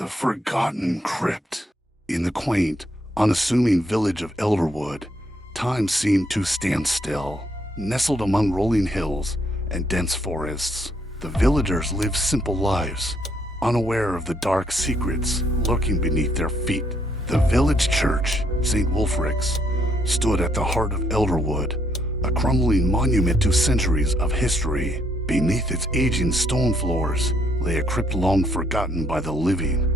The Forgotten Crypt. In the quaint, unassuming village of Elderwood, time seemed to stand still. Nestled among rolling hills and dense forests, the villagers lived simple lives, unaware of the dark secrets lurking beneath their feet. The village church, St. Wulfric's, stood at the heart of Elderwood, a crumbling monument to centuries of history. Beneath its aging stone floors lay a crypt long forgotten by the living,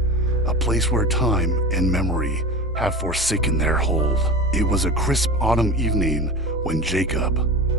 a place where time and memory have forsaken their hold. It was a crisp autumn evening when Jacob,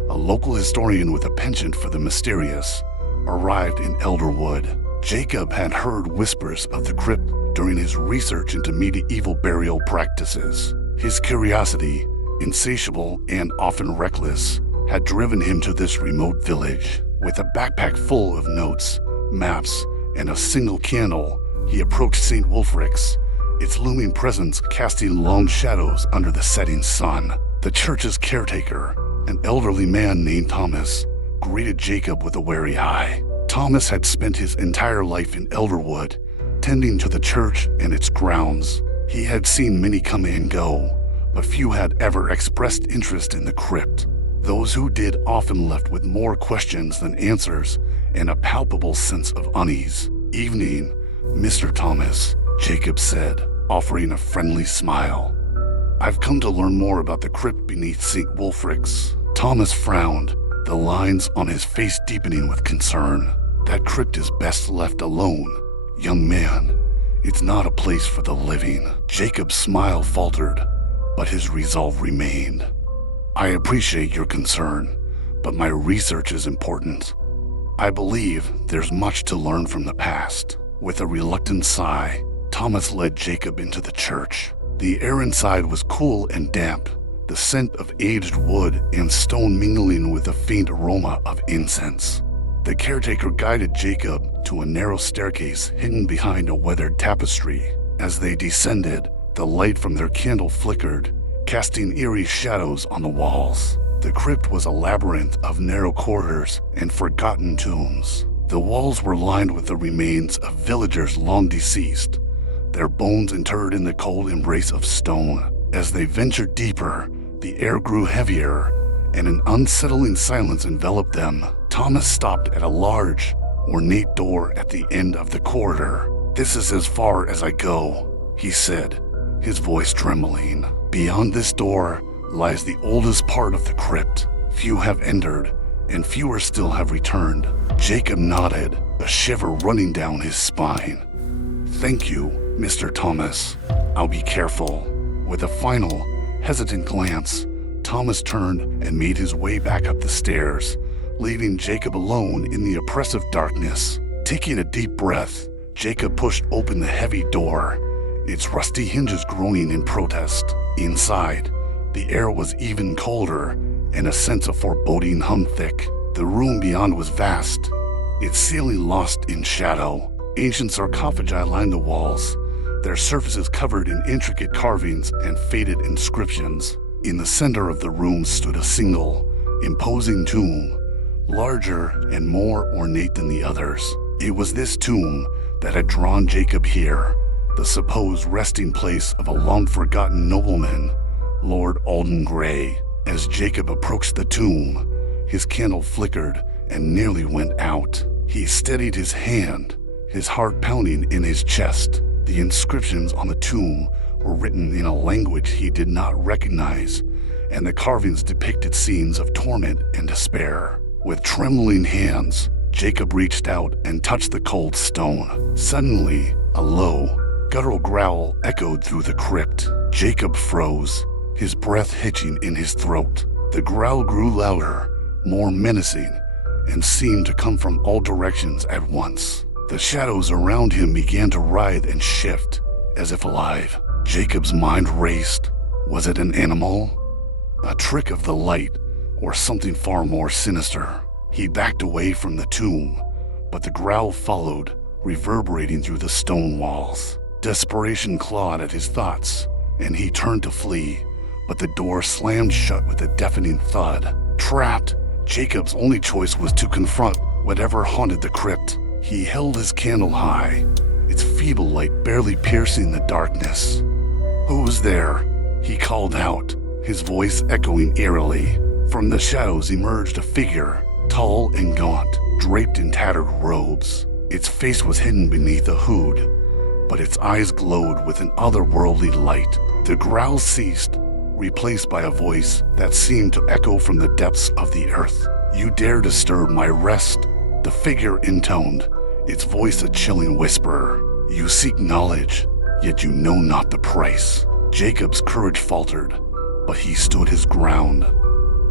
a local historian with a penchant for the mysterious, arrived in Elderwood. Jacob had heard whispers of the crypt during his research into medieval burial practices. His curiosity, insatiable and often reckless, had driven him to this remote village. With a backpack full of notes, maps, and a single candle, he approached St. Wulfric's, its looming presence casting long shadows under the setting sun. The church's caretaker, an elderly man named Thomas, greeted Jacob with a wary eye. Thomas had spent his entire life in Elderwood, tending to the church and its grounds. He had seen many come and go, but few had ever expressed interest in the crypt. Those who did often left with more questions than answers and a palpable sense of unease. "Evening, Mr. Thomas," Jacob said, offering a friendly smile. "I've come to learn more about the crypt beneath St. Wulfric's." Thomas frowned, the lines on his face deepening with concern. "That crypt is best left alone, young man. It's not a place for the living." Jacob's smile faltered, but his resolve remained. "I appreciate your concern, but my research is important. I believe there's much to learn from the past." With a reluctant sigh, Thomas led Jacob into the church. The air inside was cool and damp, the scent of aged wood and stone mingling with a faint aroma of incense. The caretaker guided Jacob to a narrow staircase hidden behind a weathered tapestry. As they descended, the light from their candle flickered, casting eerie shadows on the walls. The crypt was a labyrinth of narrow corridors and forgotten tombs. The walls were lined with the remains of villagers long deceased, their bones interred in the cold embrace of stone. As they ventured deeper, the air grew heavier, and an unsettling silence enveloped them. Thomas stopped at a large, ornate door at the end of the corridor. "This is as far as I go," he said, his voice trembling. "Beyond this door lies the oldest part of the crypt. Few have entered, and fewer still have returned." Jacob nodded, a shiver running down his spine. "Thank you, Mr. Thomas. I'll be careful." With a final, hesitant glance, Thomas turned and made his way back up the stairs, leaving Jacob alone in the oppressive darkness. Taking a deep breath, Jacob pushed open the heavy door, its rusty hinges groaning in protest. Inside, the air was even colder, and a sense of foreboding hung thick. The room beyond was vast, its ceiling lost in shadow. Ancient sarcophagi lined the walls, their surfaces covered in intricate carvings and faded inscriptions. In the center of the room stood a single, imposing tomb, larger and more ornate than the others. It was this tomb that had drawn Jacob here, the supposed resting place of a long-forgotten nobleman, Lord Alden Grey. As Jacob approached the tomb, his candle flickered and nearly went out. He steadied his hand, his heart pounding in his chest. The inscriptions on the tomb were written in a language he did not recognize, and the carvings depicted scenes of torment and despair. With trembling hands, Jacob reached out and touched the cold stone. Suddenly, a low, guttural growl echoed through the crypt. Jacob froze, his breath hitching in his throat. The growl grew louder, more menacing, and seemed to come from all directions at once. The shadows around him began to writhe and shift, as if alive. Jacob's mind raced. Was it an animal? A trick of the light, or something far more sinister? He backed away from the tomb, but the growl followed, reverberating through the stone walls. Desperation clawed at his thoughts, and he turned to flee, but the door slammed shut with a deafening thud. Trapped, Jacob's only choice was to confront whatever haunted the crypt. He held his candle high, its feeble light barely piercing the darkness. "Who's there?" he called out, his voice echoing eerily. From the shadows emerged a figure, tall and gaunt, draped in tattered robes. Its face was hidden beneath a hood, but its eyes glowed with an otherworldly light. The growls ceased, replaced by a voice that seemed to echo from the depths of the earth. "You dare disturb my rest?" the figure intoned, its voice a chilling whisper. "You seek knowledge, yet you know not the price." Jacob's courage faltered, but he stood his ground.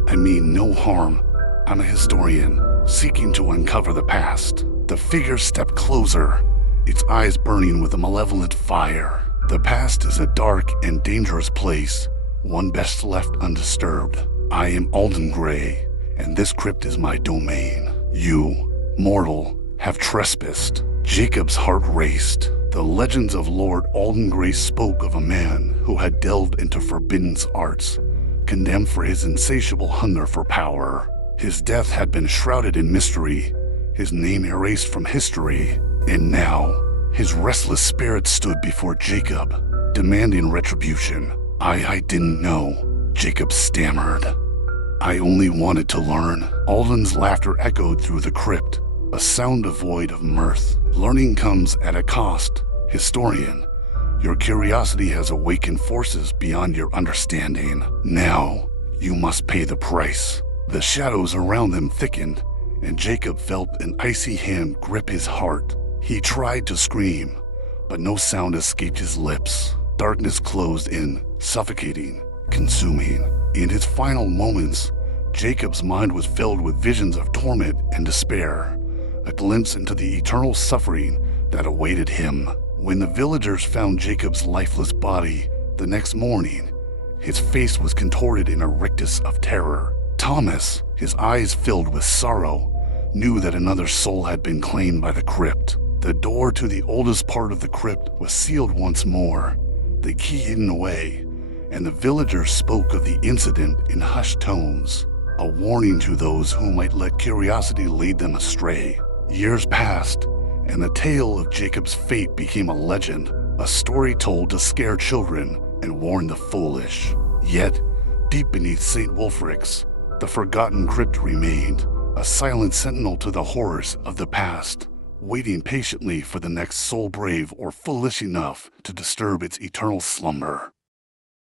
"I mean no harm. I'm a historian, seeking to uncover the past." The figure stepped closer, its eyes burning with a malevolent fire. "The past is a dark and dangerous place, one best left undisturbed. I am Alden Grey, and this crypt is my domain. You, mortal, have trespassed." Jacob's heart raced. The legends of Lord Alden Grey spoke of a man who had delved into forbidden arts, condemned for his insatiable hunger for power. His death had been shrouded in mystery, his name erased from history, and now his restless spirit stood before Jacob, demanding retribution. I didn't know," Jacob stammered. "I only wanted to learn." Alden's laughter echoed through the crypt, a sound devoid of mirth. "Learning comes at a cost, historian. Your curiosity has awakened forces beyond your understanding. Now, you must pay the price." The shadows around them thickened, and Jacob felt an icy hand grip his heart. He tried to scream, but no sound escaped his lips. Darkness closed in, suffocating, consuming. In his final moments, Jacob's mind was filled with visions of torment and despair, a glimpse into the eternal suffering that awaited him. When the villagers found Jacob's lifeless body the next morning, his face was contorted in a rictus of terror. Thomas, his eyes filled with sorrow, knew that another soul had been claimed by the crypt. The door to the oldest part of the crypt was sealed once more, the key hidden away, and the villagers spoke of the incident in hushed tones, a warning to those who might let curiosity lead them astray. Years passed, and the tale of Jacob's fate became a legend, a story told to scare children and warn the foolish. Yet, deep beneath St. Wulfric's, the Forgotten Crypt remained, a silent sentinel to the horrors of the past, waiting patiently for the next soul brave or foolish enough to disturb its eternal slumber.